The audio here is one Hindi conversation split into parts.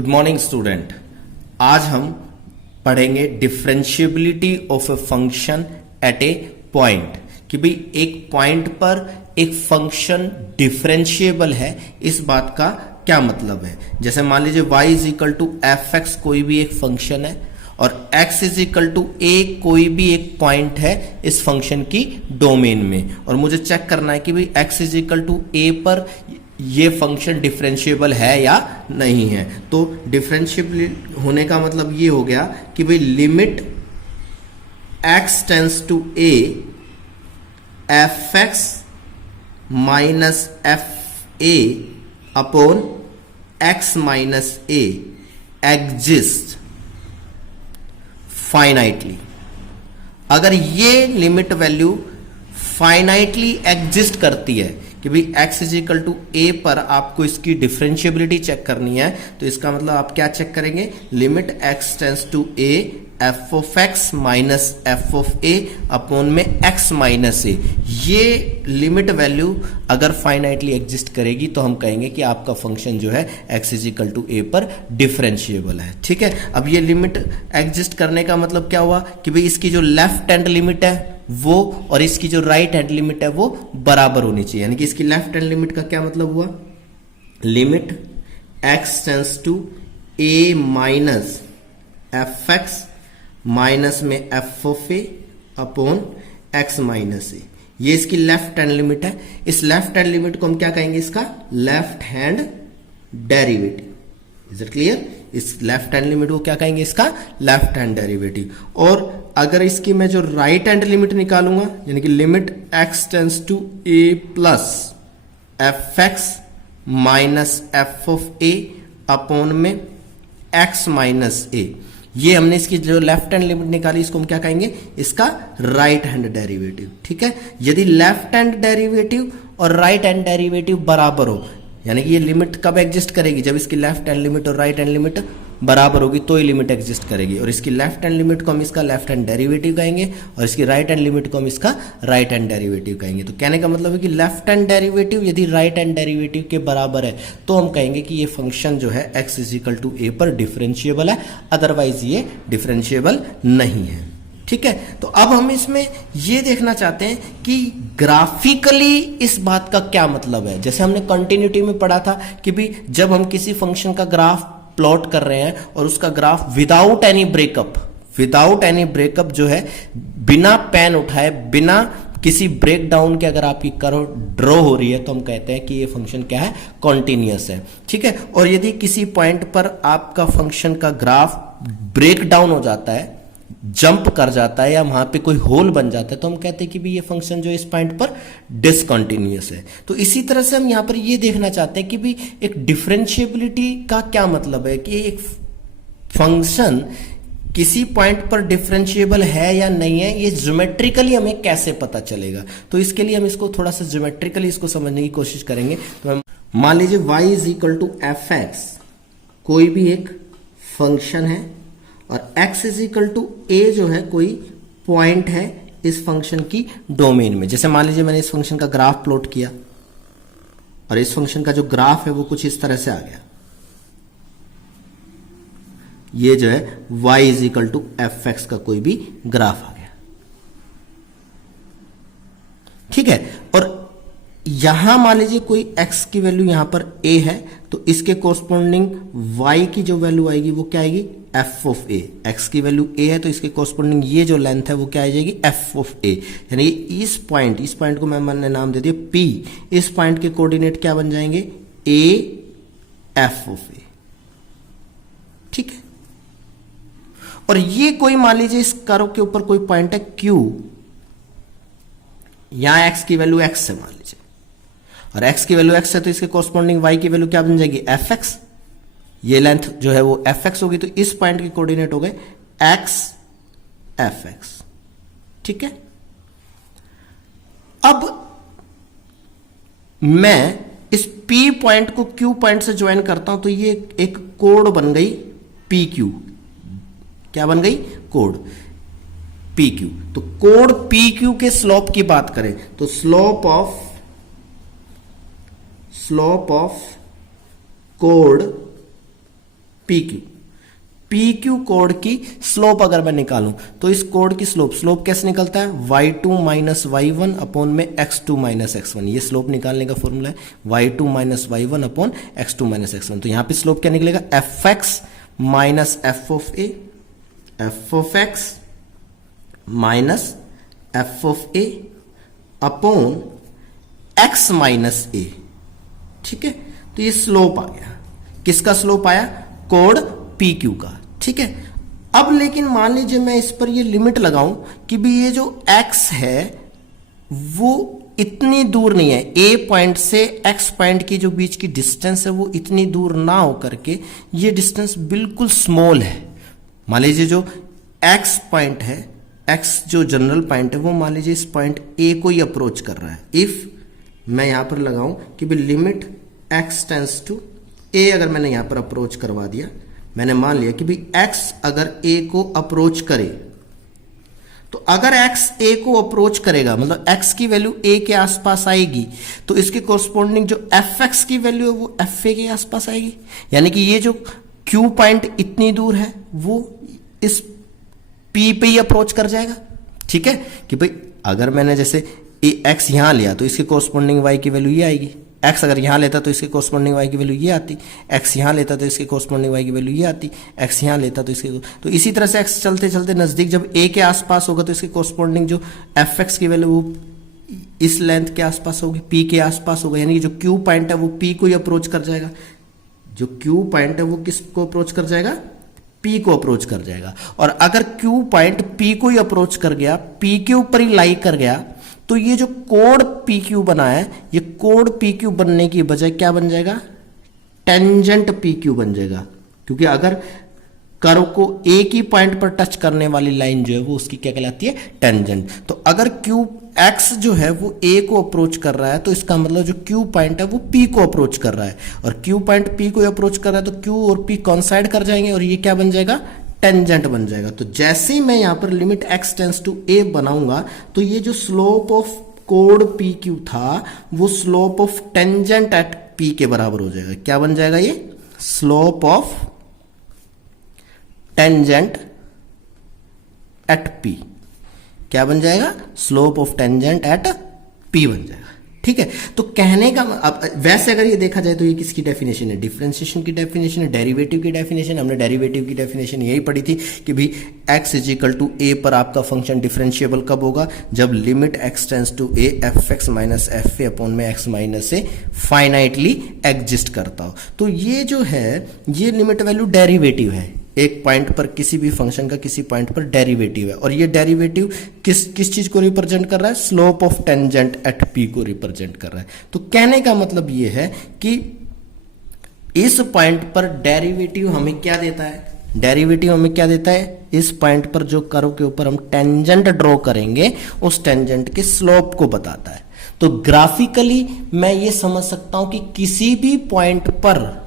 Good morning student. आज हम पढ़ेंगे differentiability of a function at A point कि भाई एक पॉइंट पर एक फंक्शन डिफरेंशिएबल है, इस बात का क्या मतलब है। जैसे मान लीजिए y is equal to f x कोई भी एक फंक्शन है और x is equal to a कोई भी एक पॉइंट है इस फंक्शन की डोमेन में, और मुझे चेक करना है कि भाई x इज इक्वल टू ए पर ये फंक्शन डिफरेंशिएबल है या नहीं है। तो डिफरेंशिएबल होने का मतलब ये हो गया कि भाई limit x tends to a f x minus f a upon x minus a exist finitely. अगर ये लिमिट वैल्यू फाइनाइटली एग्जिस्ट करती है कि भाई x इज इक्वल टू ए पर आपको इसकी डिफरेंशिएबिलिटी चेक करनी है, तो इसका मतलब आप क्या चेक करेंगे, limit x tends to a f of x minus f of a upon में x माइनस ए। ये लिमिट वैल्यू अगर फाइनाइटली एग्जिस्ट करेगी तो हम कहेंगे कि आपका फंक्शन जो है x इज इक्वल टू ए पर डिफरेंशिएबल है। ठीक है, अब ये लिमिट एग्जिस्ट करने का मतलब क्या हुआ कि भाई इसकी जो लेफ्ट हैंड लिमिट है वो और इसकी जो राइट हैंड लिमिट है वो बराबर होनी चाहिए। यानी कि इसकी लेफ्ट हैंड लिमिट का क्या मतलब हुआ, limit x tends to a minus f x minus में f of a upon x minus a, ये इसकी लेफ्ट हैंड लिमिट है। इस लेफ्ट हैंड लिमिट को हम क्या कहेंगे, इसका left hand derivative. Is it clear? इस लेफ्ट हैंड लिमिट को क्या कहेंगे, इसका लेफ्ट हैंड डेरिवेटिव। और अगर इसकी मैं जो राइट हैंड लिमिट निकालूंगा, यानी कि limit x tends to a plus f x minus f of a upon में x माइनस ए, ये हमने इसकी जो लेफ्ट हैंड लिमिट निकाली इसको हम क्या कहेंगे, इसका राइट हैंड डेरिवेटिव। ठीक है, यदि लेफ्ट हैंड डेरिवेटिव और राइट हैंड डेरिवेटिव बराबर हो, यानी कि ये लिमिट कब एग्जिस्ट करेगी, जब इसकी लेफ्ट हैंड लिमिट और राइट हैंड लिमिट बराबर होगी तो ये लिमिट एग्जिस्ट करेगी। और इसकी लेफ्ट हैंड लिमिट को हम इसका लेफ्ट हैंड डेरिवेटिव कहेंगे और इसकी राइट हैंड लिमिट को हम इसका राइट हैंड डेरिवेटिव कहेंगे। तो कहने का मतलब है कि लेफ्ट हैंड डेरिवेटिव यदि राइट हैंड डेरिवेटिव के बराबर है तो हम कहेंगे कि ये फंक्शन जो है x इज इक्वल टू ए पर डिफरेंशिएबल है, अदरवाइज ये डिफरेंशिएबल नहीं है। ठीक है, तो अब हम इसमें ये देखना चाहते हैं कि ग्राफिकली इस बात का क्या मतलब है। जैसे हमने कंटिन्यूटी में पढ़ा था कि भी जब हम किसी फंक्शन का ग्राफ प्लॉट कर रहे हैं और उसका ग्राफ विदाउट एनी ब्रेकअप जो है, बिना पेन उठाए बिना किसी ब्रेक डाउन के अगर आपकी कर्व ड्रॉ हो रही है तो हम कहते हैं कि ये फंक्शन क्या है, कॉन्टिन्यूअस है। ठीक है, और यदि किसी पॉइंट पर आपका फंक्शन का ग्राफ ब्रेक डाउन हो जाता है, जंप कर जाता है या वहां पे कोई होल बन जाता है, तो हम कहते हैं कि भी ये फंक्शन जो इस पॉइंट पर डिसकंटिन्यूअस है। तो इसी तरह से हम यहां पर ये देखना चाहते हैं कि भी एक डिफरेंशिएबिलिटी का क्या मतलब है, कि एक फंक्शन किसी पॉइंट पर डिफरेंशिएबल है या नहीं है, ये ज्योमेट्रिकली हमें कैसे पता चलेगा। तो इसके लिए हम इसको थोड़ा सा ज्योमेट्रिकली इसको समझने की कोशिश करेंगे। तो हम मान लीजिए y is equal to f x कोई भी एक फंक्शन है और x is equal to a जो है कोई पॉइंट है इस फंक्शन की डोमेन में। जैसे मान लीजिए मैंने इस फंक्शन का ग्राफ प्लॉट किया और इस फंक्शन का जो ग्राफ है वो कुछ इस तरह से आ गया, ये जो है y is equal to f x का कोई भी ग्राफ आ गया। ठीक है, और यहां मान लीजिए कोई x की वैल्यू यहां पर a है, तो इसके कोरस्पोंडिंग y की जो वैल्यू आएगी वो क्या आएगी, f ऑफ a। x की वैल्यू a है तो इसके कोरस्पोंडिंग ये जो लेंथ है वो क्या आ जाएगी, f ऑफ a। यानी इस पॉइंट को मैंने नाम दे दिया p, इस पॉइंट के कोऑर्डिनेट क्या बन जाएंगे, a f ऑफ a। ठीक है, और ये कोई मान लीजिए इस कर्व के ऊपर कोई पॉइंट है q, यहां x की वैल्यू x है मान लीजिए, और x की वैल्यू x है तो इसके कोरस्पोंडिंग y की वैल्यू क्या बन जाएगी, fx। ये लेंथ जो है वो fx होगी, तो इस पॉइंट के कोऑर्डिनेट हो गए x fx। ठीक है, अब मैं इस p पॉइंट को q पॉइंट से ज्वाइन करता हूं तो ये एक कोड बन गई pq। क्या बन गई, कोड PQ। तो कोड PQ के स्लोप की बात करें तो स्लोप ऑफ कोड P Q. P Q code की स्लोप अगर मैं निकालूं तो इस कोड की स्लोप कैसे निकलता है, y2 minus y one upon में x2 माइनस x1। ये स्लोप निकालने का फॉर्मूला है, y2 minus y one upon x2 minus x1। तो यहां पे स्लोप क्या निकलेगा, fx minus f of a, f of x minus f of a upon x minus a। ठीक है, तो ये स्लोप आ गया। किसका स्लोप आया, कोड पी क्यू का। ठीक है, अब लेकिन मान लीजिए मैं इस पर ये लिमिट लगाऊं कि भी ये जो x है वो इतनी दूर नहीं है, a पॉइंट से x पॉइंट की जो बीच की डिस्टेंस है वो इतनी दूर ना हो करके ये डिस्टेंस बिल्कुल स्मॉल है। मान लीजिए जो x पॉइंट है, x जो जनरल पॉइंट है वो मान लीजिए इस पॉइंट a को ही अप्रोच कर रहा है। इफ मैं यहां पर लगाऊं कि भी limit x tends to a, अगर मैंने यहां पर अप्रोच करवा दिया, मैंने मान लिया कि भी x अगर a को अप्रोच करे, तो अगर x a को अप्रोच करेगा मतलब x की वैल्यू a के आसपास आएगी, तो इसके कोरस्पॉन्डिंग जो fx की वैल्यू है वो fa के आसपास आएगी। यानी कि ये जो q पॉइंट इतनी दूर है वो इस p पे ही अप्रोच कर जाएगा। ठीक है, कि भाई अगर मैंने जैसे x यहां लिया तो इसके कोरस्पॉन्डिंग y की वैल्यू ये आएगी, x अगर यहां लेता तो इसके कोरस्पॉन्डिंग y की वैल्यू ये आती, x यहां लेता तो इसके कोरस्पॉन्डिंग y की वैल्यू ये आती, x यहां लेता तो इसके, तो इसी तरह से x चलते चलते नजदीक जब a के आसपास होगा तो इसके कोरस्पॉन्डिंग जो fx की वैल्यू वो इस लेंथ के आसपास होगी, p के आसपास होगा। यानी कि जो q पॉइंट है वो p को ही अप्रोच कर जाएगा। जो q पॉइंट है वो किसको अप्रोच कर जाएगा, p को अप्रोच कर जाएगा। और अगर q पॉइंट p को ही अप्रोच कर गया, p के ऊपर ही लाई कर गया, तो ये जो कोड पी क्यू बना है, ये कोड पी क्यू बनने की बजाय क्या बन जाएगा, टेंजेंट पी क्यू बन जाएगा। क्योंकि अगर कर्व को एक ही पॉइंट पर टच करने वाली लाइन जो है वो उसकी क्या कहलाती है, टेंजेंट। तो अगर क्यू एक्स जो है वो ए को अप्रोच कर रहा है तो इसका मतलब जो क्यू पॉइंट है वो पी को अप्रोच कर रहा है, और क्यू पॉइंट पी को अप्रोच कर रहा है तो क्यू और पी कॉन्साइड कर जाएंगे और ये क्या बन जाएगा, टेंजेंट बन जाएगा। तो जैसे ही मैं यहां पर limit x tends to a बनाऊंगा तो ये जो स्लोप ऑफ कोड पी क्यू था वो slope of tangent at p के बराबर हो जाएगा। क्या बन जाएगा, ये slope of tangent at p क्या बन जाएगा, slope of tangent at p बन जाएगा। ठीक है, तो कहने का अब वैसे अगर ये देखा जाए तो ये किसकी डेफिनेशन है, डिफरेंशिएशन की डेफिनेशन है, डेरिवेटिव की डेफिनेशन। हमने डेरिवेटिव की डेफिनेशन यही पढ़ी थी कि भी x is equal to a पर आपका फंक्शन डिफरेंशिएबल कब होगा, जब limit x tends to a f x minus f a upon में x minus a finitely exist करता हो। तो ये जो है ये लिमिट वैल्यू डेरिवेटिव है, एक पॉइंट पर किसी भी फंक्शन का किसी पॉइंट पर डेरिवेटिव है, और ये डेरिवेटिव किस चीज को रिप्रेजेंट कर रहा है, slope of tangent at p को रिप्रेजेंट कर रहा है। तो कहने का मतलब ये है कि इस पॉइंट पर डेरिवेटिव हमें क्या देता है, डेरिवेटिव हमें क्या देता है, इस पॉइंट पर जो कर्व के ऊपर हम टेंजेंट ड्रॉ करेंगे उस टेंजेंट के स्लोप को बताता है। तो ग्राफिकली मैं ये समझ सकता हूं कि किसी भी पॉइंट पर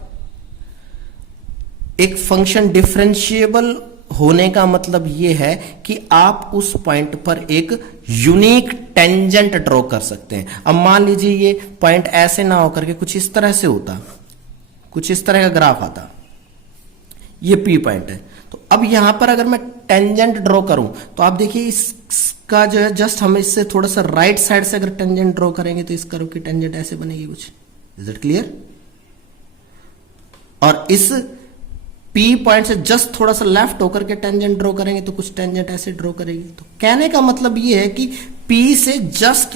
एक फंक्शन डिफरेंशिएबल होने का मतलब यह है कि आप उस पॉइंट पर एक यूनिक टेंजेंट ड्रॉ कर सकते हैं। अब मान लीजिए ये पॉइंट ऐसे ना होकर के कुछ इस तरह से होता, कुछ इस तरह का ग्राफ आता, ये पी पॉइंट है। तो अब यहां पर अगर मैं टेंजेंट ड्रॉ करूं तो आप देखिए इसका जो है जस्ट हम इससे थोड़ा सा राइट साइड से अगर टेंजेंट ड्रॉ करेंगे तो इस कर्व की टेंजेंट ऐसे बनेगी कुछ। Is it clear? और इस P पॉइंट से जस्ट थोड़ा सा लेफ्ट होकर के टेंजेंट ड्रॉ करेंगे तो कुछ टेंजेंट ऐसे ड्रॉ करेगी। तो कहने का मतलब ये है कि P से जस्ट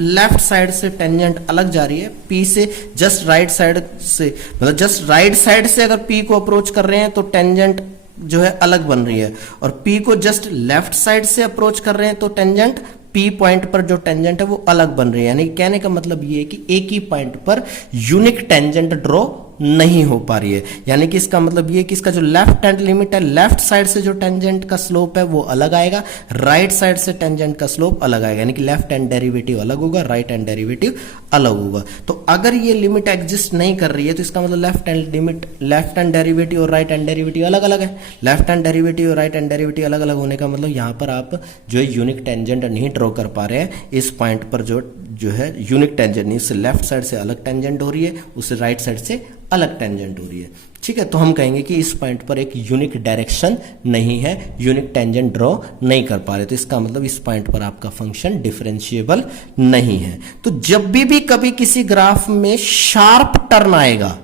लेफ्ट साइड से टेंजेंट अलग जा रही है, P से जस्ट राइट साइड से मतलब जस्ट राइट साइड से अगर P को अप्रोच कर रहे हैं तो टेंजेंट जो है अलग बन रही है, और P को जस्ट लेफ्ट साइड से अप्रोच कर रहे हैं तो टेंजेंट P पॉइंट पर जो टेंजेंट है वो अलग बन रही है। यानी कहने का मतलब ये है कि एक ही पॉइंट पर यूनिक टेंजेंट ड्रॉ नहीं हो पा रही है। यानी कि इसका मतलब ये कि इसका जो लेफ्ट हैंड लिमिट है, लेफ्ट साइड से जो टेंजेंट का स्लोप है वो अलग आएगा, राइट साइड से टेंजेंट का स्लोप अलग आएगा। यानी कि लेफ्ट हैंड डेरिवेटिव अलग होगा, राइट हैंड डेरिवेटिव अलग होगा। तो अगर ये लिमिट एग्जिस्ट नहीं कर रही है तो इसका मतलब लेफ्ट हैंड डेरिवेटिव और राइट हैंड डेरिवेटिव अलग अलग है। लेफ्ट हैंड डेरिवेटिव और राइट हैंड डेरिवेटिव अलग अलग होने का मतलब यहाँ पर आप जो है यूनिक टेंजेंट नहीं ड्रॉ कर पा रहे हैं। इस पॉइंट पर जो है यूनिक टेंजेंट नहीं, उससे लेफ्ट साइड से अलग टेंजेंट हो रही है, उससे राइट साइड से अलग टेंजेंट हो रही है। ठीक है, तो हम कहेंगे कि इस पॉइंट पर एक यूनिक डायरेक्शन नहीं है, यूनिक टेंजेंट ड्रॉ नहीं कर पा रहे, तो इसका मतलब इस पॉइंट पर आपका फंक्शन डिफरेंशिएबल नहीं है। तो जब भी कभी किसी ग्राफ में शार्प टर्न आएगा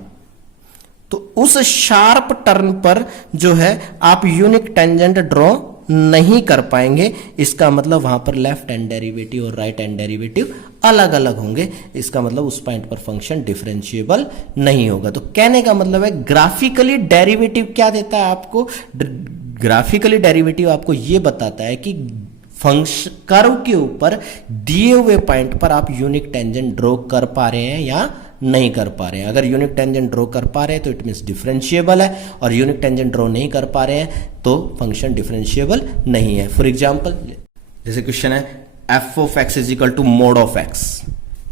तो उस शार्प टर्न पर जो है आप यूनिक टेंजेंट ड्रॉ नहीं कर पाएंगे। इसका मतलब वहां पर लेफ्ट हैंड डेरिवेटिव और राइट हैंड डेरिवेटिव अलग अलग होंगे। इसका मतलब उस पॉइंट पर फंक्शन डिफरेंशिएबल नहीं होगा। तो कहने का मतलब है ग्राफिकली डेरिवेटिव क्या देता है आपको, ग्राफिकली डेरिवेटिव आपको यह बताता है कि फंक्शन कर्व के ऊपर दिए हुए पॉइंट पर आप यूनिक टेंजेंट ड्रॉ कर पा रहे हैं या नहीं कर पा रहे हैं। अगर यूनिक टेंजेंट ड्रॉ कर पा रहे हैं तो इट मींस डिफरेंशिएबल है, और यूनिक टेंजेंट ड्रॉ नहीं कर पा रहे हैं तो फंक्शन डिफरेंशिएबल नहीं है। फॉर एग्जांपल जैसे क्वेश्चन है f of x is equal to mod of x,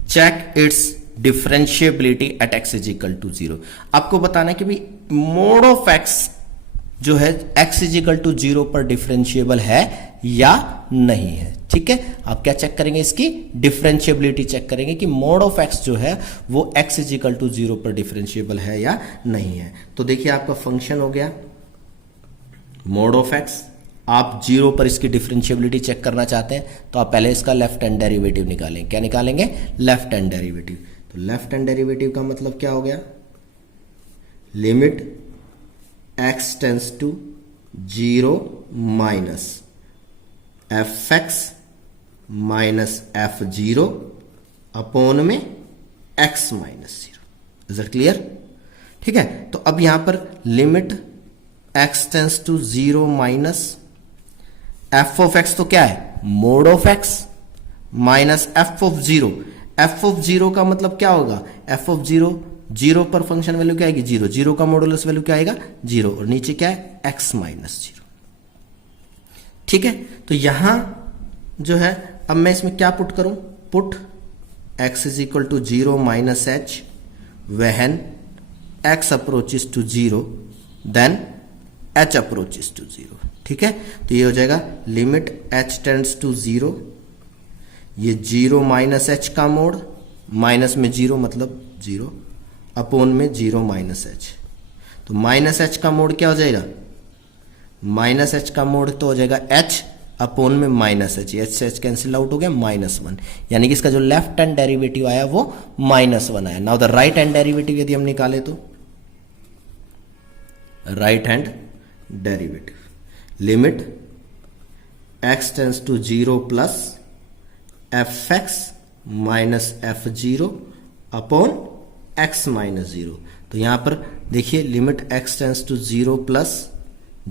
check its differentiability at x is equal to 0। आपको बताना है कि भाई mod of x जो है x is equal to 0 पर डिफरेंशिएबल है या नहीं है। ठीक है, आप क्या चेक करेंगे, इसकी डिफरेंशिएबिलिटी चेक करेंगे कि मोड ऑफ x जो है वो x इज इक्वल टू 0 पर डिफरेंशिएबल है या नहीं है। तो देखिए आपका फंक्शन हो गया मोड ऑफ x। आप 0 पर इसकी डिफरेंशिएबिलिटी चेक करना चाहते हैं तो आप पहले इसका लेफ्ट हैंड डेरिवेटिव निकालेंगे। क्या निकालेंगे, लेफ्ट हैंड डेरिवेटिव। तो लेफ्ट हैंड डेरिवेटिव का मतलब क्या हो गया, limit x tends to 0 minus fx minus f0 upon में x minus 0। Is it clear? ठीक है, तो अब यहां पर limit x tends to 0 minus f of x तो क्या है, mod of x minus f of 0। f of 0 का मतलब क्या होगा, f ऑफ 0, 0 पर फंक्शन वैल्यू क्या आएगी 0, 0 का मॉडुलस वैल्यू क्या आएगा 0, और नीचे क्या है x माइनस 0। ठीक है, तो यहां जो है अब मैं इसमें क्या पुट करूं, put x is equal to 0 minus h when x approaches to 0 then h approaches to 0। ठीक है, तो ये हो जाएगा लिमिट h टेंड्स टू 0, ये 0 माइनस h का मोड, माइनस में 0 मतलब 0 अपॉन में 0 माइनस h। तो माइनस h का मोड क्या हो जाएगा, माइनस h का मोड तो हो जाएगा h अपॉन में माइनस h, h से h कैंसिल आउट हो गया -1, यानी कि इसका जो लेफ्ट हैंड डेरिवेटिव आया वो -1 आया। Now the right hand derivative यदि हम निकाले तो right hand derivative limit x tends to 0 plus fx minus f0 upon x minus 0। तो यहां पर देखिए limit x tends to 0 plus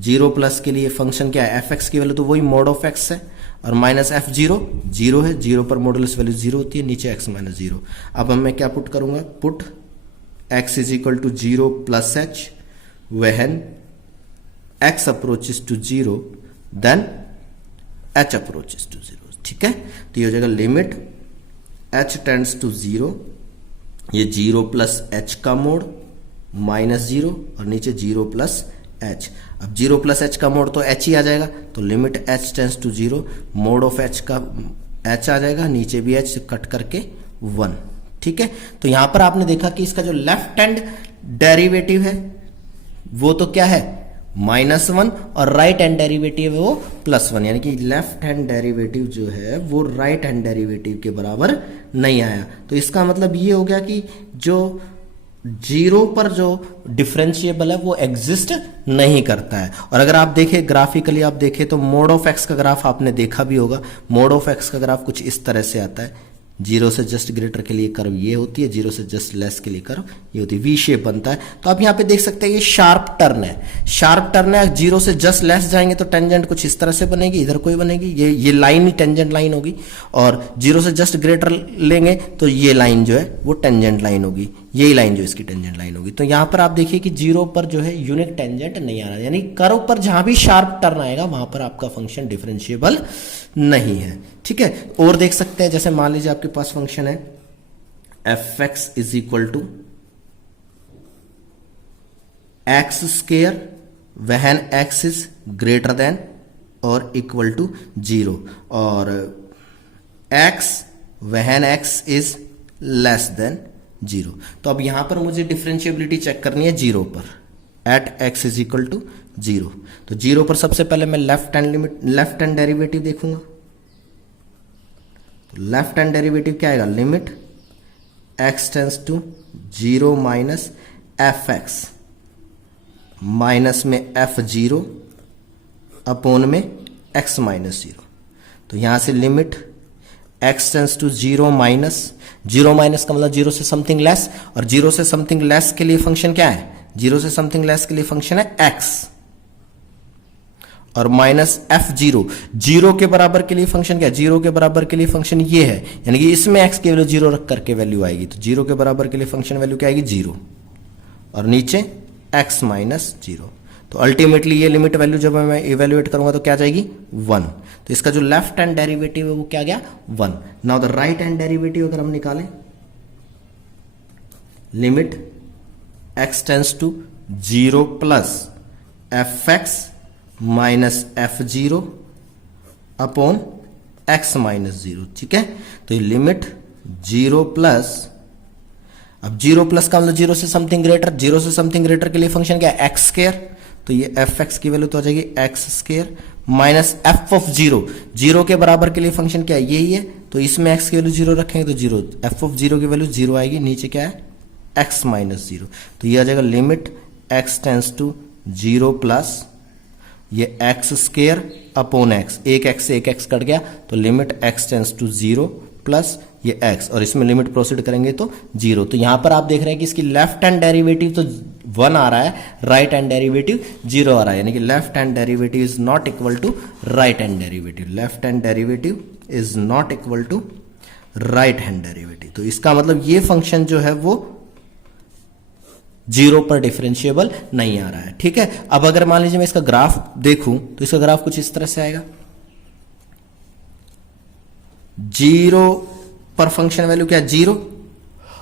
0 plus के लिए फंक्शन क्या है, fx की वैल्यू तो वही मोड ऑफ x है, और माइनस f0 0 है, 0 पर मॉडुलस वैल्यू 0 होती है, नीचे x माइनस 0। अब मैं क्या पुट करूंगा, put x is equal to 0 plus h when x approaches to 0 then h approaches to 0। ठीक है, तो ये हो जाएगा लिमिट h टेंड्स टू 0, ये 0 प्लस h का मोड माइनस 0, और नीचे 0 प्लस h। अब 0 प्लस h का मोड तो h ही आ जाएगा, तो limit h tends to 0, mod of h का h आ जाएगा, नीचे भी h कट करके 1। ठीक है, तो यहां पर आपने देखा कि इसका जो लेफ्ट हैंड डेरिवेटिव है वो तो क्या है -1, और राइट हैंड डेरिवेटिव है वो +1, यानी कि लेफ्ट हैंड डेरिवेटिव जो है वो राइट हैंड डेरिवेटिव के बराबर नहीं आया। तो इसका मतलब ये हो गया कि जो 0 पर जो डिफरेंशिएबल है वो एग्जिस्ट नहीं करता है। और अगर आप देखें ग्राफिकली, आप देखें तो मोड ऑफ x का ग्राफ आपने देखा भी होगा, मोड ऑफ x का ग्राफ कुछ इस तरह से आता है। 0 से जस्ट ग्रेटर के लिए कर्व ये होती है, 0 से जस्ट लेस के लिए कर्व ये होती है, वी शेप बनता है। तो आप यहाँ पे देख सकते हैं ये शार्प टर्न है, शार्प टर्न है। 0 से जस्ट लेस जाएंगे तो टेंजेंट कुछ इस तरह से बनेगी, इधर कोई बनेगी, ये लाइन ही टेंजेंट लाइन होगी, और 0 से जस्ट ग्रेटर लेंगे तो ये लाइन जो है वो टेंजेंट लाइन होगी, यही लाइन जो इसकी टेंजेंट लाइन होगी। तो यहां पर आप देखिए कि 0 पर जो है यूनिक टेंजेंट नहीं आ रहा, यानी कर्व पर जहां भी शार्प टर्न आएगा वहां पर आपका फंक्शन डिफरेंशिएबल नहीं है। ठीक है, और देख सकते हैं जैसे मान लीजिए आपके पास फंक्शन है fx is equal to x square when x is greater than और इक्वल टू 0, और x when x is less than zero. तो अब यहां पर मुझे डिफरेंशिएबिलिटी चेक करनी है जीरो पर, at x is equal to zero. तो जीरो पर सबसे पहले मैं लेफ्ट हैंड डेरिवेटिव देखूंगा। तो लेफ्ट हैंड डेरिवेटिव क्या आएगा, limit x tends to zero minus f x, minus में एफ जीरो अपॉन में एक्स माइनस जीरो। तो यहां से limit x tends to zero minus, zero minus का मतलब जीरो से समथिंग लेस, और जीरो से समथिंग लेस के लिए फंक्शन क्या है, जीरो से समथिंग लेस के लिए फंक्शन है एक्स, और माइनस एफ जीरो, जीरो के बराबर के लिए फंक्शन क्या है, जीरो के बराबर के लिए फंक्शन ये है, यानी कि इसमें एक्स की वैल्यू जीरो रख करके वैल्यू आएगी। तो जीरो के बराबर के लिए फंक्शन वैल्यू क्या आएगी, जीरो, और नीचे एक्स माइनस जीरो। तो अल्टीमेटली ये लिमिट वैल्यू जब मैं इवेल्युएट करूंगा तो क्या जाएगी, वन। तो इसका जो लेफ्ट हैंड डेरिवेटिव है वो क्या गया, one. Now the right hand derivative अगर हम निकालें, limit x tends to zero plus f x minus f zero upon x minus zero, ठीक है। तो ये लिमिट जीरो प्लस, अब जीरो प्लस का मतलब जीरो से समथिंग ग्रेटर, जीरो से समथिंग ग्रेटर के लिए फंक्शन क्या है, एक्स स्क्वायर। तो ये एफ एक्स की वैल्यू तो आ जाएगी x square minus f of zero, zero के बराबर के लिए फंक्शन क्या है, यही है। तो इसमें एक्स की वैल्यू जीरो रखेंगे तो जीरो, एफ ऑफ जीरो की वैल्यू जीरो आएगी, नीचे क्या है एक्स माइनस जीरो। तो ये आ जाएगा limit x tends to zero plus ये एक्स स्क्वायर अपॉन एक्स, एक एक्स से एक एक्स कट गया, तो limit x tends to zero plus ये x, और इसमें लिमिट प्रोसीड करेंगे तो जीरो। तो यहां पर आप देख रहे हैं कि इसकी लेफ्ट हैंड डेरिवेटिव तो वन आ रहा है, राइट हैंड डेरिवेटिव जीरो आ रहा है, यानी कि left hand derivative is not equal to right hand derivative, left hand derivative is not equal to right hand derivative. तो इसका मतलब ये फंक्शन जो है वो जीरो पर डिफरेंशिएबल नहीं आ रहा है, ठीक है। अब अगर मान लीजिए मैं इसका ग्राफ देखूं तो इसका ग्राफ कुछ इस तरह से आएगा, जीरो पर फंक्शन वैल्यू क्या है, जीरो,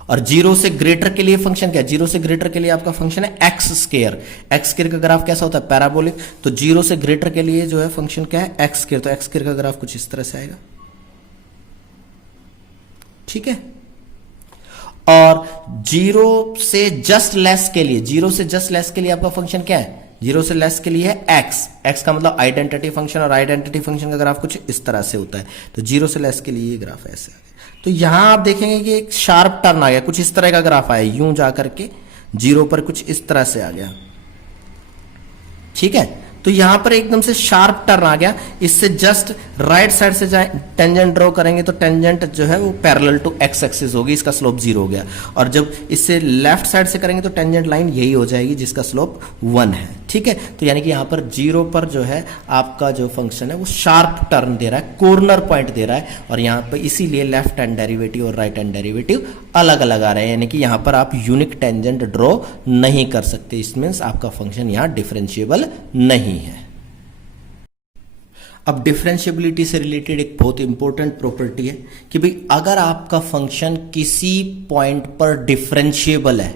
और जीरो से ग्रेटर के लिए फंक्शन क्या है, जीरो से ग्रेटर के लिए आपका फंक्शन है एक्स स्क्वायर। एक्स स्क्वायर का ग्राफ कैसा होता है, पैराबोलिक। तो जीरो से ग्रेटर के लिए जो है फंक्शन क्या है, एक्स स्क्वायर। तो एक्स स्क्वायर का ग्राफ कुछ इस तरह से आएगा, ठीक है। और जीरो से जस्ट लेस के लिए, जीरो से जस्ट लेस के लिए आपका फंक्शन क्या है, जीरो से लेस के लिए है एक्स, एक्स का मतलब आइडेंटिटी फंक्शन, और आइडेंटिटी फंक्शन का ग्राफ कुछ इस तरह से होता है। तो जीरो से लेस के लिए ये ग्राफ ऐसे आ गया। तो यहां आप देखेंगे कि एक शार्प टर्न आ गया, कुछ इस तरह का ग्राफ आया, यूं जाकर के जीरो पर कुछ इस तरह से आ गया, ठीक है। तो यहां पर एकदम से शार्प टर्न आ गया, इससे जस्ट राइट साइड से जाए टेंजेंट ड्रॉ करेंगे तो टेंजेंट जो है वो पैरेलल टू एक्स एक्सिस होगी, इसका स्लोप जीरो हो गया। और जब इससे लेफ्ट साइड से करेंगे तो टेंजेंट लाइन यही हो जाएगी जिसका स्लोप वन है, ठीक है। तो यानी कि यहां पर जीरो पर जो है आपका जो फंक्शन है वो शार्प टर्न दे रहा है, कॉर्नर पॉइंट दे रहा है, और यहां पर इसीलिए लेफ्ट हैंड डेरिवेटिव और राइट हैंड डेरिवेटिव अलग अलग आ रहे हैं, यानी कि यहां पर आप यूनिक टेंजेंट ड्रॉ नहीं कर सकते। इस मींस आपका फंक्शन यहां डिफरेंशिएबल नहीं है। अब डिफरेंशिएबिलिटी से रिलेटेड एक बहुत इंपॉर्टेंट प्रॉपर्टी है कि भाई अगर आपका फंक्शन किसी पॉइंट पर डिफरेंशिएबल है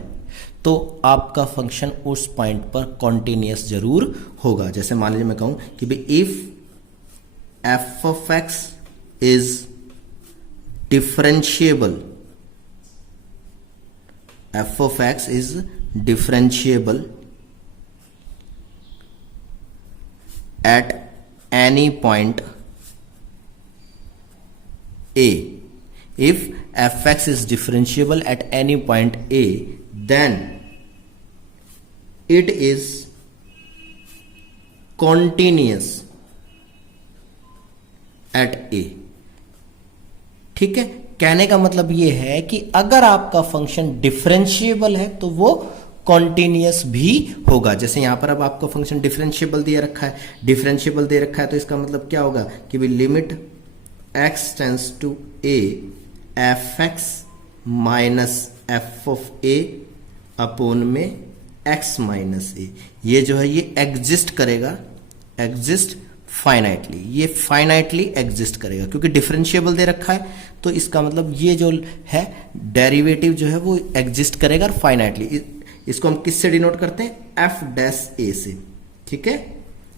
तो आपका फंक्शन उस पॉइंट पर कॉन्टिन्यूअस जरूर होगा। जैसे मान लीजिए मैं कहूं कि भाई if F of x is differentiable, F of x is differentiable at any point A. If fx is differentiable at any point A, then it is continuous at A. ठीक है, कहने का मतलब यह है कि अगर आपका फंक्शन डिफरेंशिएबल है तो वो कॉन्टिन्यूअस भी होगा। जैसे यहां पर अब आपका फंक्शन डिफरेंशिएबल दे रखा है, डिफरेंशिएबल दे रखा है, तो इसका मतलब क्या होगा कि भाई limit x tends to a f x minus f of a upon में x माइनस a, ये जो है ये एग्जिस्ट करेगा, एग्जिस्ट फाइनाइटली, ये फाइनाइटली एग्जिस्ट करेगा क्योंकि डिफरेंशिएबल दे रखा है। तो इसका मतलब ये जो है डेरिवेटिव जो है वो एग्जिस्ट करेगा और फाइनाइटली। इसको हम किससे डिनोट करते हैं, एफ डैश ए से, ठीक है,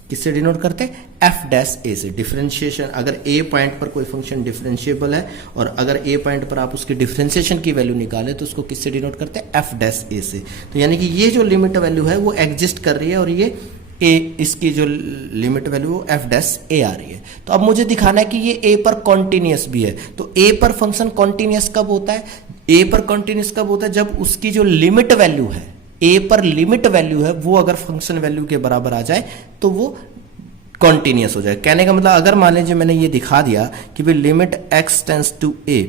किससे डिनोट करते हैं, एफ डैश ए से। डिफरेंशिएशन, अगर ए पॉइंट पर कोई फंक्शन डिफरेंशिएबल है और अगर ए पॉइंट पर आप उसकी डिफरेंशिएशन की वैल्यू निकाले तो उसको किससे डिनोट करते हैं, एफ डैश ए से। तो यानी कि ये जो लिमिट वैल्यू है वो एग्जिस्ट कर रही है और ये ए, इसकी जो लिमिट वैल्यू वो एफ डैश ए आ रही है। तो अब मुझे दिखाना है कि ये ए पर कॉन्टिन्यूस भी है। तो ए पर फंक्शन कॉन्टिन्यूस कब होता है, ए पर कॉन्टिन्यूस कब होता है, जब उसकी जो लिमिट वैल्यू है, ए पर लिमिट वैल्यू है, वो अगर फंक्शन वैल्यू के बराबर आ जाए तो वो कॉन्टिन्यूस हो जाए। कहने का मतलब अगर मान लीजिए मैंने ये दिखा दिया कि भाई limit x tends to a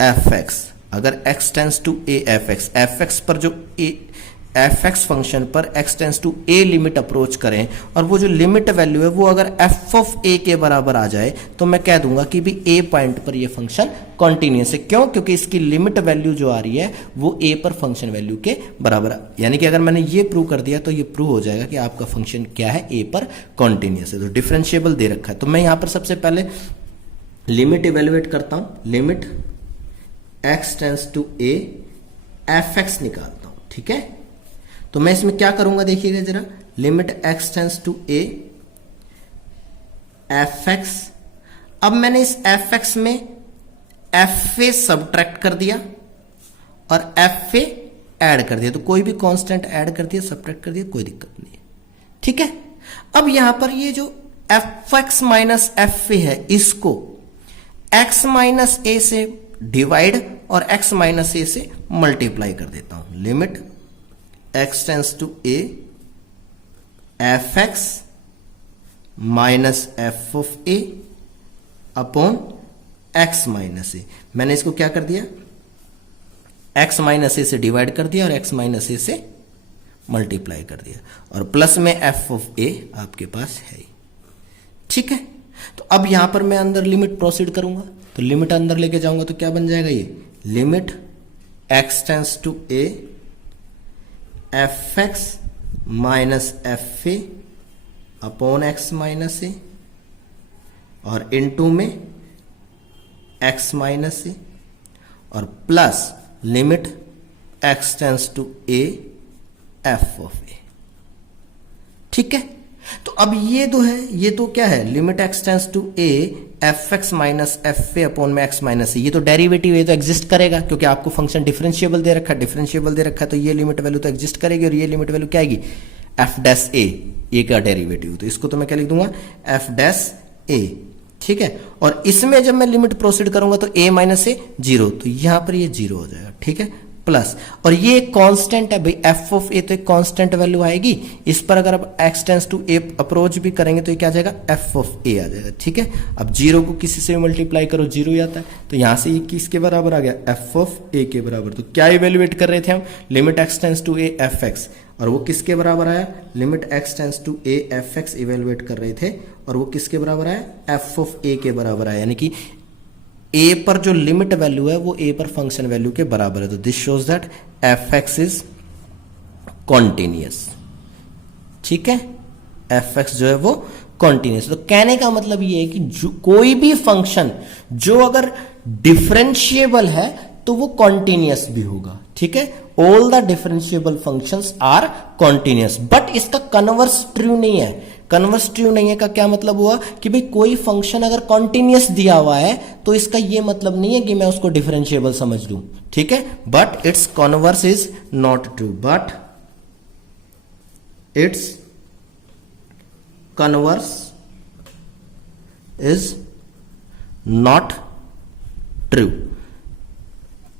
f x, अगर x tends to a f x पर जो ए एफ एक्स फंक्शन पर x tends to a limit approach करें और वो जो लिमिट वैल्यू है वो अगर एफ ऑफ ए के बराबर आ जाए तो मैं कह दूंगा कि भी ए पॉइंट पर ये फंक्शन कॉन्टिन्यूस है। क्यों? क्योंकि इसकी लिमिट वैल्यू जो आ रही है वो ए पर फंक्शन वैल्यू के बराबर है। यानी कि अगर मैंने ये प्रूव कर दिया तो ये प्रूव हो जाएगा कि आपका फंक्शन क्या है, ए पर कॉन्टिन्यूस है। तो डिफरेंशिएबल दे रखा है। तो मैं यहां पर सबसे पहले लिमिट इवेलुएट करता हूं, limit x tends to a f x निकालता हूं। ठीक है, तो मैं इसमें क्या करूंगा देखिएगा जरा, limit x tends to a f x. अब मैंने इस एफ एक्स में एफ ए सब्ट्रैक्ट कर दिया और एफ ए ऐड कर दिया। तो कोई भी कांस्टेंट ऐड कर दिया, सब्ट्रैक्ट कर दिया, कोई दिक्कत नहीं है। ठीक है, अब यहां पर ये जो एफ एक्स माइनस एफ ए है इसको एक्स माइनस ए से डिवाइड और एक्स माइनस ए से मल्टीप्लाई कर देता हूं। Limit x tends to a f x minus f of a upon x minus a. मैंने इसको क्या कर दिया, एक्स माइनस ए से डिवाइड कर दिया और एक्स माइनस ए से मल्टीप्लाई कर दिया और प्लस में एफ ऑफ ए आपके पास है। ठीक है, तो अब यहां पर मैं अंदर लिमिट प्रोसीड करूंगा। तो लिमिट अंदर लेके जाऊंगा तो क्या बन जाएगा, ये limit x tends to a f x minus f a upon x minus a और इनटू में एक्स माइनस ए और plus limit x tends to a f of a. ठीक है, तो अब ये दो है, ये तो क्या है, limit x tends to a f x minus f a upon में एक्स माइनस ए। ये तो डेरिवेटिव, ये तो एग्जिस्ट करेगा क्योंकि आपको फंक्शन डिफरेंशिएबल दे रखा है, डिफरेंशिएबल दे रखा है तो ये लिमिट वैल्यू तो एग्जिस्ट करेगी और ये लिमिट वैल्यू क्या आएगी, एफ डैश ए का डेरिवेटिव। तो इसको तो मैं क्या लिख दूंगा, एफ डैश ए। ठीक है, और इसमें जब मैं लिमिट प्रोसीड करूंगा तो ए माइनस ए जीरो, तो यहां पर ये जीरो हो जाएगा। ठीक है, प्लस और ये एक कांस्टेंट है भाई, एफ ऑफ ए तो एक कांस्टेंट वैल्यू आएगी। इस पर अगर आप x tends to a approach भी करेंगे तो ये क्या आ जाएगा, एफ ऑफ ए आ जाएगा। ठीक है, अब जीरो को किसी से मल्टीप्लाई करो, जीरो ही आता है। तो यहां से ये किसके बराबर आ गया, एफ ऑफ ए के बराबर। तो क्या इवेल्युएट कर रहे थे हम, limit x tends to a f x, और वो किसके बराबर आया, limit x tends to a f x evaluate कर रहे थे और वो किसके बराबर आया, एफ ऑफ ए के बराबर आया। यानी कि ए पर जो लिमिट वैल्यू है वो ए पर फंक्शन वैल्यू के बराबर है। तो this shows that F x is continuous. ठीक है, एफ एक्स जो है वो कॉन्टिन्यूस। तो कहने का मतलब ये है कि जो कोई भी फंक्शन जो अगर डिफरेंशिएबल है तो वो कॉन्टिन्यूस भी होगा। ठीक है, all the differentiable functions are continuous, but इसका कन्वर्स ट्रू नहीं है। कन्वर्स ट्रू नहीं है का क्या मतलब हुआ कि भाई कोई फंक्शन अगर कॉन्टिन्यूस दिया हुआ है तो इसका ये मतलब नहीं है कि मैं उसको डिफरेंशिएबल समझ लूं। ठीक है, but it's converse is not true, but it's converse is not true.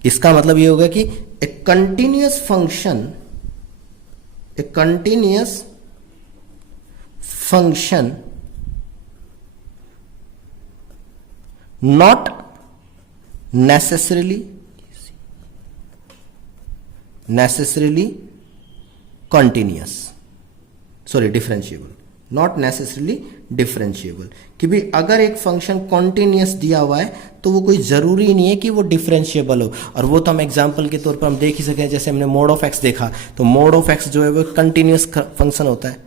इसका मतलब ये होगा कि ए continuous function, A continuous function not necessarily continuous, sorry differentiable, not necessarily differentiable. कि भी अगर एक फंक्शन कॉन्टिन्यूस दिया हुआ है तो वो कोई जरूरी नहीं है कि वो डिफरेंशिएबल हो। और वो तो हम एग्जांपल के तौर पर हम देख ही सके, जैसे हमने मोड ऑफ एक्स देखा तो मोड ऑफ एक्स जो है वो कंटिन्यूस फंक्शन होता है।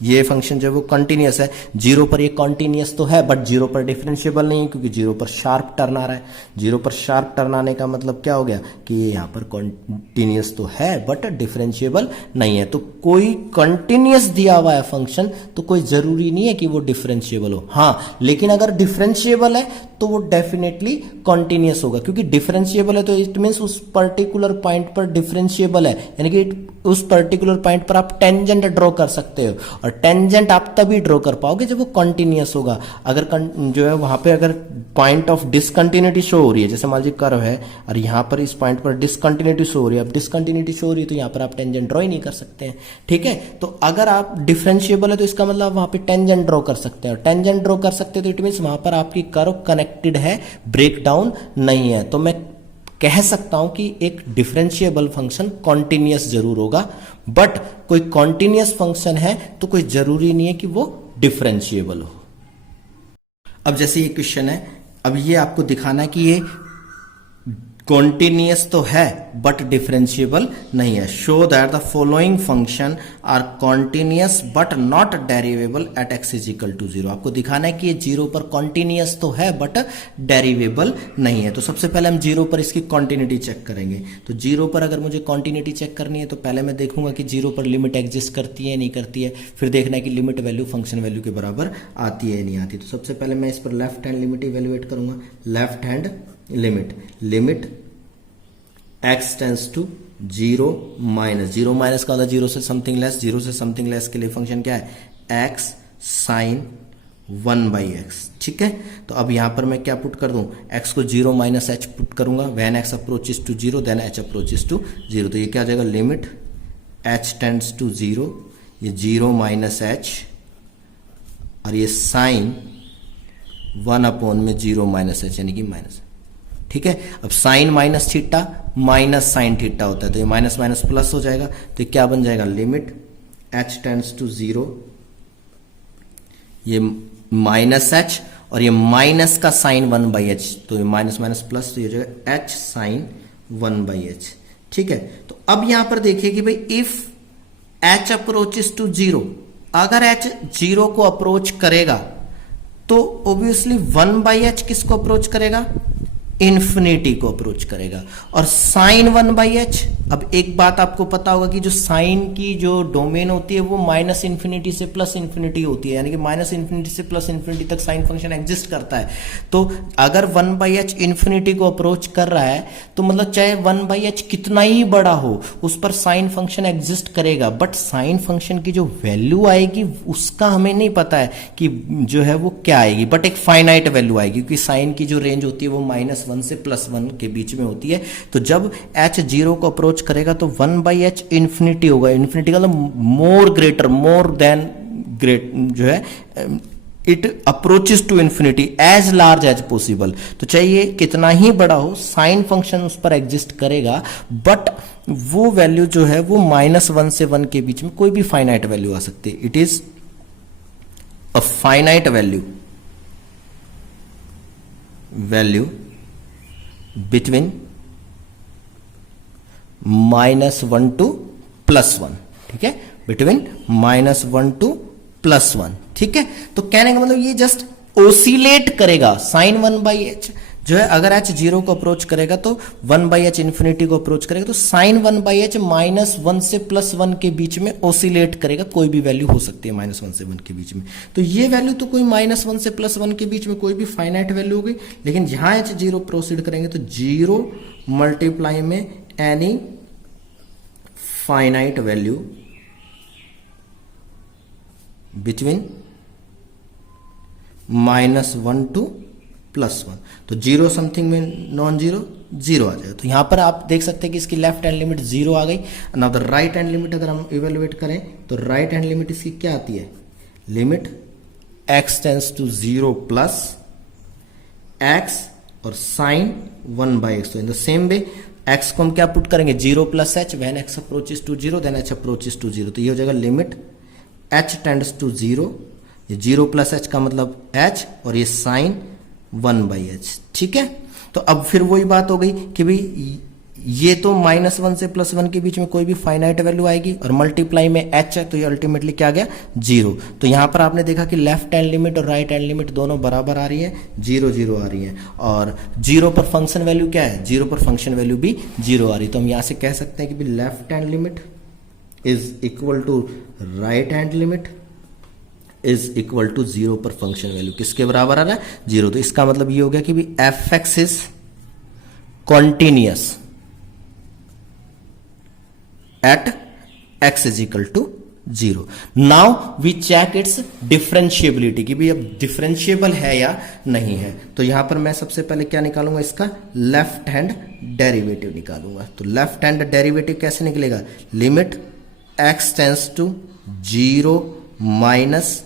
ये फंक्शन जो है वो कंटिन्यूस है। जीरो पर ये कंटिन्यूस तो है बट जीरो पर डिफरेंशिएबल नहीं है, क्योंकि जीरो पर शार्प टर्न आ रहा है। जीरो पर शार्प टर्न आने का मतलब क्या हो गया कि ये यहाँ पर कंटिन्यूस तो है बट डिफरेंशिएबल नहीं है। तो कोई कंटिन्यूस दिया हुआ है फंक्शन तो कोई जरूरी नहीं है कि वो डिफरेंशिएबल हो। हाँ, लेकिन अगर डिफरेंशिएबल है तो वो डेफिनेटली कंटिन्यूस होगा, क्योंकि डिफरेंशिएबल है तो इट मींस उस पर्टिकुलर पॉइंट पर डिफरेंशिएबल है, यानी कि उस पर्टिकुलर पॉइंट पर आप टेंजेंट ड्रॉ कर सकते हो, और टेंजेंट आप तभी ड्रॉ कर पाओगे जब वो कंटिन्यूस होगा। अगर जो है वहां पे अगर पॉइंट ऑफ डिसकंटिन्यूटी शो हो रही है, जैसे मान लीजिए कर्व है और यहां पर इस पॉइंट पर डिसकंटिन्यूटी शो हो रही है, अब डिसकंटिन्यूटी शो हो रही है तो यहां पर आप टेंजेंट ड्रॉ ही नहीं कर सकते हैं। ठीक है, तो अगर आप डिफरेंशिएबल है तो इसका मतलब वहां पे टेंजेंट ड्रॉ कर सकते हैं, और टेंजेंट ड्रॉ कर सकते हैं तो इट मींस वहां पर आपकी कर्व कनेक्टेड है, ब्रेक डाउन नहीं है। तो मैं कह सकता हूं कि एक डिफरेंशिएबल फंक्शन कॉन्टिन्यूस जरूर होगा, बट कोई कॉन्टिन्यूस फंक्शन है तो कोई जरूरी नहीं है कि वो डिफरेंशिएबल हो। अब जैसे ये क्वेश्चन है, अब ये आपको दिखाना है कि ये कॉन्टिन्यूस तो है बट डिफरेंशिएबल नहीं है। Show that the following function are continuous but not derivable at x is equal to zero. आपको दिखाना है कि ये जीरो पर कॉन्टिन्यूस तो है बट डेरिवेबल नहीं है। तो सबसे पहले हम जीरो पर इसकी कॉन्टिन्यूटी चेक करेंगे। तो जीरो पर अगर मुझे कॉन्टिन्यूटी चेक करनी है तो पहले मैं देखूंगा कि जीरो पर लिमिट एग्जिस्ट करती है नहीं करती है, फिर देखना है कि लिमिट वैल्यू फंक्शन वैल्यू के बराबर आती है नहीं आती। तो सबसे पहले मैं इस पर लेफ्ट हैंड लिमिट इवेल्युएट करूंगा। Left hand limit x tends to zero minus का होता है जीरो से समथिंग लेस, जीरो से समथिंग लेस के लिए फंक्शन क्या है एक्स साइन 1/x। ठीक है, तो अब यहां पर मैं क्या पुट कर दूं, x को जीरो माइनस एच पुट करूंगा। When x approaches to zero then h approaches to zero. तो ये क्या आ जाएगा, limit h tends to zero, ये जीरो माइनस एच और ये साइन 1 में जीरो माइनस एच यानी कि माइनस। ठीक है, अब sine minus theta minus sine theta होता है तो ये माइनस माइनस प्लस हो जाएगा। तो क्या बन जाएगा, limit h tends to zero, ये माइनस एच और ये माइनस का साइन 1/h, तो ये माइनस माइनस प्लस, तो ये जो है h साइन 1/h। ठीक है, तो अब यहां पर देखिए कि भाई if h approaches to zero, अगर h जीरो को अप्रोच करेगा तो ऑब्वियसली 1/h किसको अप्रोच करेगा, इन्फिनिटी को अप्रोच करेगा। और साइन 1/h, अब एक बात आपको पता होगा कि जो साइन की जो डोमेन होती है वो माइनस इन्फिनिटी से प्लस इन्फिनिटी होती है, यानी कि माइनस इन्फिनिटी से प्लस इन्फिनिटी तक साइन फंक्शन एग्जिस्ट करता है। तो अगर 1/h इन्फिनिटी को अप्रोच कर रहा है तो मतलब चाहे 1/h कितना ही बड़ा हो उस पर साइन फंक्शन एग्जिस्ट करेगा, बट साइन फंक्शन की जो वैल्यू आएगी उसका हमें नहीं पता है कि जो है वो क्या आएगी, बट एक फाइनाइट वैल्यू आएगी, क्योंकि साइन की जो रेंज होती है वो -1 से +1 के बीच में होती है। तो जब h जीरो को अप्रोच करेगा तो 1/h इन्फिनिटी होगा। इन्फिनिटी का मतलब more greater, more than great जो है, it approaches to infinity as large as possible. तो चाहिए कितना ही बड़ा हो साइन फंक्शन उस पर एग्जिस्ट करेगा, बट वो वैल्यू जो है वो -1 से 1 के बीच में कोई भी फाइनाइट वैल्यू आ सकती है। It is a finite value between -1 to +1। ठीक है, between -1 to +1। ठीक है, तो कहने का मतलब ये जस्ट ओसिलेट करेगा। साइन 1/h जो है अगर h जीरो को अप्रोच करेगा तो 1/h इन्फिनिटी को अप्रोच करेगा, तो साइन 1/h -1 से +1 के बीच में ओसिलेट करेगा। कोई भी वैल्यू हो सकती है -1 से 1 के बीच में। तो ये वैल्यू तो कोई -1 से +1 के बीच में कोई भी फाइनाइट वैल्यू होगी, लेकिन जहां h जीरो प्रोसीड करेंगे तो जीरो मल्टीप्लाई में any finite value between -1 to +1। तो जीरो समथिंग में नॉन जीरो जीरो आ जाएगा। तो यहां पर आप देख सकते हैं कि इसकी लेफ्ट हैंड लिमिट जीरो आ गई। Now the right hand limit अगर हम इवेलुएट करें तो राइट हैंड लिमिट इसकी क्या आती है, limit x tends to zero plus x और साइन 1/x। तो in the same way x को हम क्या पुट करेंगे, zero plus h, when x approaches to zero then h approaches to zero. तो ये हो जाएगा limit h tends to zero, ये जीरो प्लस h का मतलब h और ये साइन 1/h। ठीक है, तो अब फिर वही बात हो गई कि भाई ये तो -1 से +1 के बीच में कोई भी फाइनाइट वैल्यू आएगी और मल्टीप्लाई में h है तो ये अल्टीमेटली क्या आ गया 0। तो यहां पर आपने देखा कि लेफ्ट हैंड लिमिट और राइट हैंड लिमिट दोनों बराबर आ रही है, 0 0 आ रही है, और 0 पर फंक्शन वैल्यू क्या है, 0 पर फंक्शन वैल्यू भी 0 आ रही है। तो हम यहां से कह सकते हैं कि left hand limit is equal to right hand limit is equal to 0 पर फंक्शन वैल्यू किसके बराबर आ रहा है, 0। तो इसका मतलब ये हो गया कि भी F x is continuous at x is equal to 0। Now we check its differentiability कि भी अब डिफरेंशिएबल है या नहीं है। तो यहां पर मैं सबसे पहले क्या निकालूंगा, इसका लेफ्ट हैंड डेरिवेटिव निकालूंगा। तो लेफ्ट हैंड डेरिवेटिव कैसे निकलेगा, limit x tends to 0 minus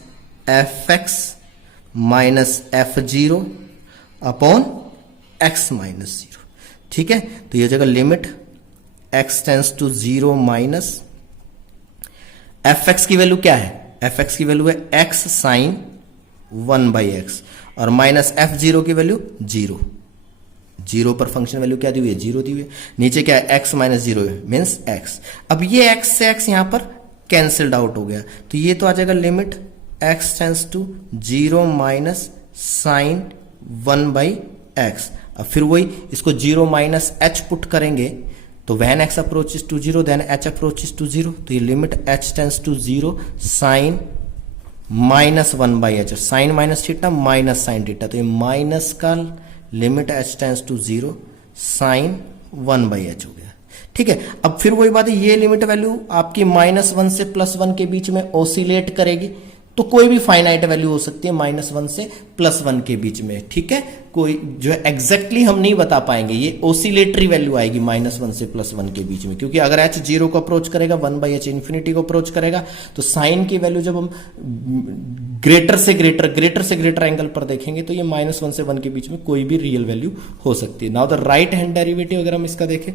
f x minus f0 upon x minus 0। ठीक है, तो ये जगह limit x tends to 0 minus f x की वैल्यू क्या है, एफ एक्स की वैल्यू है x साइन 1/x और माइनस f0 की वैल्यू 0। 0 पर फंक्शन वैल्यू क्या दी हुई है, 0 दी हुई है। नीचे क्या है, x माइनस 0 मीन्स x। अब ये x से x यहां पर कैंसिल्ड आउट हो गया, तो ये तो आ जाएगा limit x tends to 0 minus sine 1/x। अब फिर वही इसको 0 माइनस h पुट करेंगे तो when x approaches to 0 then h approaches to 0। तो ये limit h tends to 0 sine minus 1/h, sine minus theta minus sine theta, तो ये माइनस का limit h tends to 0 sine 1/h हो गया। ठीक है, अब फिर वही बात है, ये लिमिट वैल्यू आपकी -1 से +1 के बीच में ऑसिलेट करेगी, तो कोई भी फाइनाइट वैल्यू हो सकती है -1 से +1 के बीच में। ठीक है, कोई जो है एग्जैक्टली हम नहीं बता पाएंगे, ये ओसिलेटरी वैल्यू आएगी -1 से +1 के बीच में, क्योंकि अगर h 0 को अप्रोच करेगा 1/h इंफिनिटी को अप्रोच करेगा, तो साइन की वैल्यू जब हम ग्रेटर से ग्रेटर एंगल पर देखेंगे तो ये -1 से 1 के बीच में कोई भी रियल वैल्यू हो सकती है। Now the right hand derivative अगर हम इसका देखें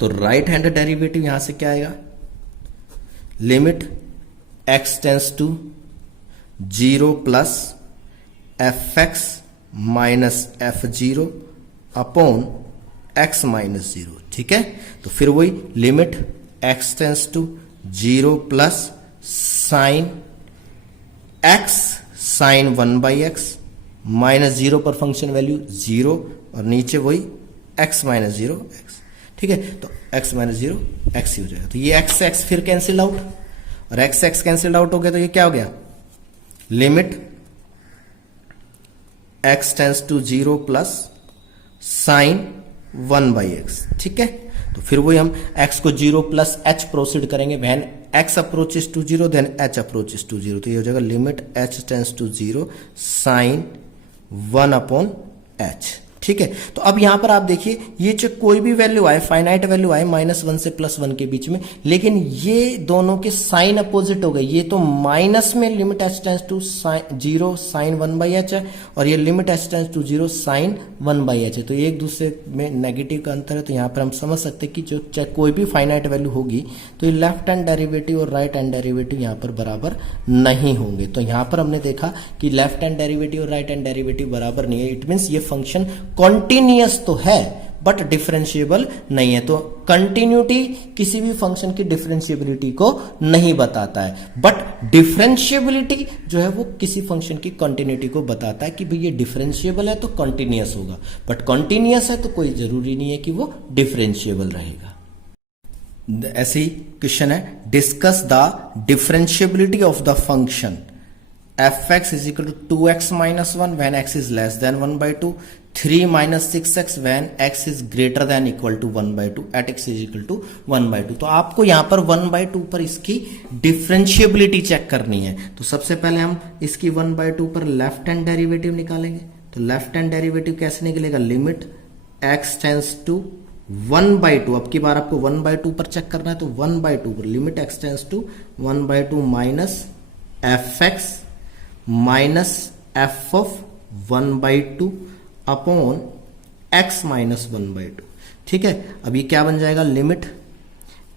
तो राइट हैंड डेरिवेटिव यहां से क्या आएगा, limit x tends to 0 plus f x minus f0 upon x minus 0। ठीक है, तो फिर वही limit x tends to 0 plus sine x sine 1/x minus 0 पर फंक्शन वैल्यू 0 और नीचे वही x माइनस 0 x। ठीक है, तो x माइनस 0 x ही हो जाएगा। तो ये x से x फिर कैंसिल आउट और x से x कैंसिल आउट हो गया, तो ये क्या हो गया, limit x tends to 0 plus sine 1/x। ठीक है, तो फिर वही हम x को 0 प्लस h प्रोसीड करेंगे, when x approaches to 0 then h approaches to 0। तो ये हो जाएगा limit h tends to 0 sine 1 upon h। ठीक है, तो अब यहां पर आप देखिए, ये जो कोई भी वैल्यू आए, फाइनाइट वैल्यू आए -1 से +1 के बीच में, लेकिन ये दोनों के साइन अपोजिट हो गए। ये तो माइनस में limit h tends to 0 sine 1/h है और ये limit h tends to 0 sine 1/h है, तो ये एक दूसरे में नेगेटिव का अंतर है। तो यहां पर हम समझ सकते हैं कि जो चाहे कोई भी फाइनाइट वैल्यू होगी तो ये लेफ्ट हैंड डेरिवेटिव और राइट हैंड डेरिवेटिव यहां पर बराबर नहीं होंगे। तो यहां पर हमने देखा कि लेफ्ट हैंड डेरिवेटिव और राइट हैंड डेरिवेटिव बराबर नहीं है, इट मीन्स ये फंक्शन कॉन्टिन्यूअस तो है बट डिफरेंशिएबल नहीं है। तो कंटिन्यूटी किसी भी फंक्शन की डिफरेंशिएबिलिटी को नहीं बताता है, बट डिफरेंशिएबिलिटी जो है वो किसी फंक्शन की कंटिन्यूटी को बताता है कि भाई ये डिफरेंशिएबल है तो कंटिन्यूअस होगा, बट कंटिन्यूअस है तो कोई जरूरी नहीं है कि वो डिफरेंशिएबल रहेगा। ऐसे ही क्वेश्चन है, discuss the differentiability of the function f(x) is equal to 2x minus 1 when x is less than 1/2, 3 minus 6x when x is greater than equal to 1/2 at x is equal to 1/2। तो आपको यहां पर 1/2 पर इसकी डिफरेंशिएबिलिटी चेक करनी है। तो सबसे पहले हम इसकी 1/2 पर लेफ्ट हैंड डेरिवेटिव निकालेंगे। तो लेफ्ट हैंड डेरिवेटिव कैसे निकलेगा, लिमिट x टेंस टू 1/2, अब की बार आपको 1/2 पर चेक करना है, तो 1/2 पर limit x tends to 1/2 minus f(x) minus f of 1/2 upon x minus 1/2। ठीक है, अब ये क्या बन जाएगा, limit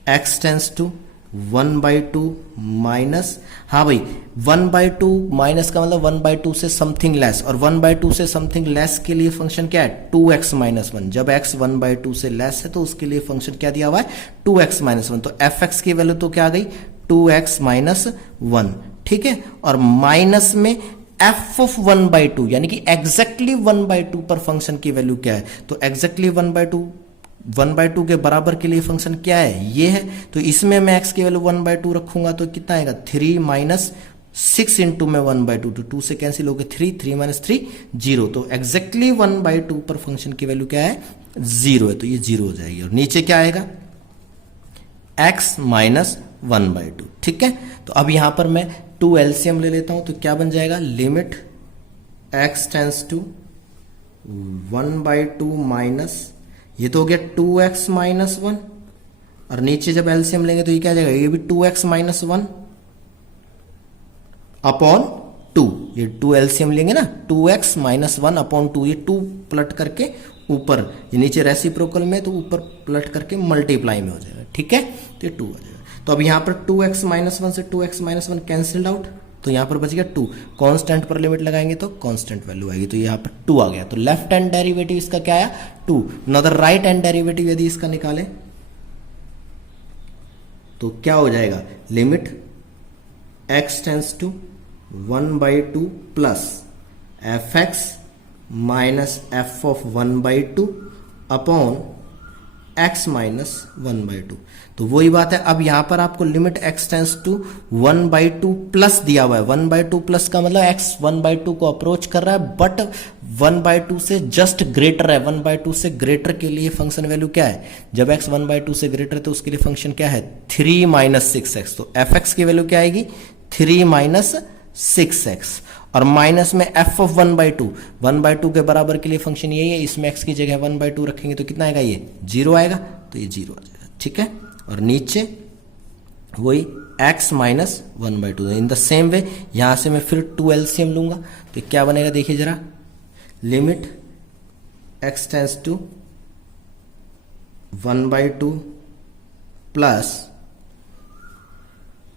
x tends to 1/2 minus, हाँ भाई 1/2 माइनस का मतलब 1/2 से समथिंग लेस, और 1/2 से समथिंग लेस के लिए फंक्शन क्या है 2x माइनस 1। जब x 1/2 से लेस है तो उसके लिए फंक्शन क्या दिया हुआ है 2x माइनस 1। तो fx की वैल्यू तो क्या आ गई 2x माइनस 1, ठीक है। और माइनस में f ऑफ 1/2 यानी कि एग्जैक्टली 1/2 पर फंक्शन की वैल्यू क्या है, तो एग्जैक्टली 1/2 के बराबर के लिए फंक्शन क्या है ये है। तो इसमें मैं x की वैल्यू 1/2 रखूंगा तो कितना आएगा 3 माइनस 6 इंटू में 1/2, तो 2 से कैंसिल हो गया 3 माइनस 3 0। तो एग्जैक्टली 1/2 पर फंक्शन की वैल्यू क्या है 0 है, तो ये 0 हो जाएगी। और नीचे क्या आएगा x माइनस 1/2, ठीक है। तो अब यहां पर मैं 2 एलसीएम ले लेता हूं, तो क्या बन जाएगा limit x tends to 1/2 minus, ये तो हो गया 2x माइनस 1, और नीचे जब एलसीएम लेंगे तो ये क्या आ जाएगा ये भी 2x माइनस 1 अपॉन 2, ये 2 एलसीएम लेंगे ना 2x माइनस 1 अपॉन 2, ये 2 पलट करके ऊपर, ये नीचे रेसिप्रोकल में तो ऊपर पलट करके मल्टीप्लाई में हो जाएगा, ठीक है। तो ये 2 आ जाएगा। तो अब यहां पर 2x माइनस 1 से 2x माइनस 1 कैंसिल्ड आउट, तो यहां पर बच गया 2। कांस्टेंट पर लिमिट लगाएंगे तो कांस्टेंट वैल्यू आएगी, तो यहां पर 2 आ गया। तो लेफ्ट हैंड डेरिवेटिव इसका क्या आया 2। Now the right hand derivative यदि इसका निकालें तो क्या हो जाएगा limit x tends to 1/2 plus fx minus f of 1/2 upon x minus 1/2। तो वही बात है, अब यहां पर आपको limit x tends to 1/2 plus दिया हुआ है। 1/2 प्लस का मतलब x 1/2 को अप्रोच कर रहा है बट 1/2 से जस्ट ग्रेटर है। 1/2 से ग्रेटर के लिए फंक्शन वैल्यू क्या है, जब x 1/2 से ग्रेटर है तो उसके लिए फंक्शन क्या है 3 माइनस 6x। तो fx की वैल्यू क्या आएगी 3 माइनस 6x, और माइनस में f ऑफ 1/2 के बराबर के लिए फंक्शन यही है, इसमें x की जगह 1/2 रखेंगे तो कितना आएगा ये 0 आएगा, तो ये 0 आ जाएगा, ठीक है। और नीचे वही x minus 1/2। In the same वे यहां से मैं फिर 2 एलसीएम लूंगा तो क्या बनेगा देखिए जरा, limit x tends to 1/2 plus,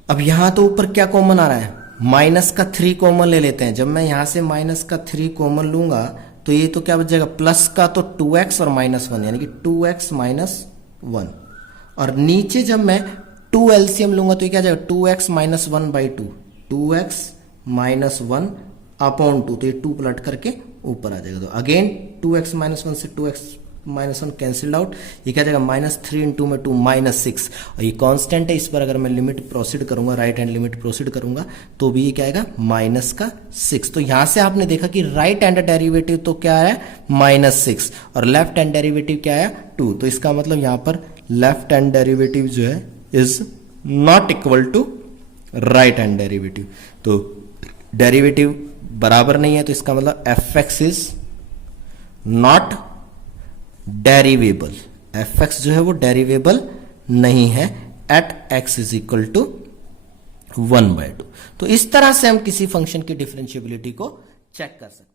अब यहां तो ऊपर क्या कॉमन आ रहा है माइनस का 3 कॉमन ले लेते हैं। जब मैं यहां से माइनस का 3 कॉमन लूंगा तो ये तो क्या बच जाएगा प्लस का तो 2x और माइनस 1 यानी कि 2x माइनस 1, और नीचे जब मैं 2 एलसीएम लूंगा तो ये क्या जाएगा 2x minus 1/2, 2x minus 1 upon 2, तो ये 2 पलट करके ऊपर आ जाएगा। तो अगेन 2x माइनस 1 से 2x माइनस 1 कैंसिल आउट, ये क्या जाएगा माइनस 3 इंटू में 2 माइनस 6, और ये कांस्टेंट है, इस पर अगर मैं लिमिट प्रोसीड करूंगा राइट हैंड लिमिट प्रोसीड करूंगा तो भी ये क्या आएगा माइनस का 6। तो यहां से आपने देखा कि राइट हैंड डेरिवेटिव तो क्या आया माइनस 6 और लेफ्ट हैंड डेरिवेटिव क्या आया 2। तो इसका मतलब यहां पर लेफ्ट हैंड डेरिवेटिव जो है is not equal to right hand derivative. तो डेरिवेटिव बराबर नहीं है, तो इसका मतलब fx is not derivable, fx जो है वो डेरिवेबल नहीं है at x is equal to 1/2। तो इस तरह से हम किसी फंक्शन की डिफरेंशिएबिलिटी को चेक कर सकते हैं।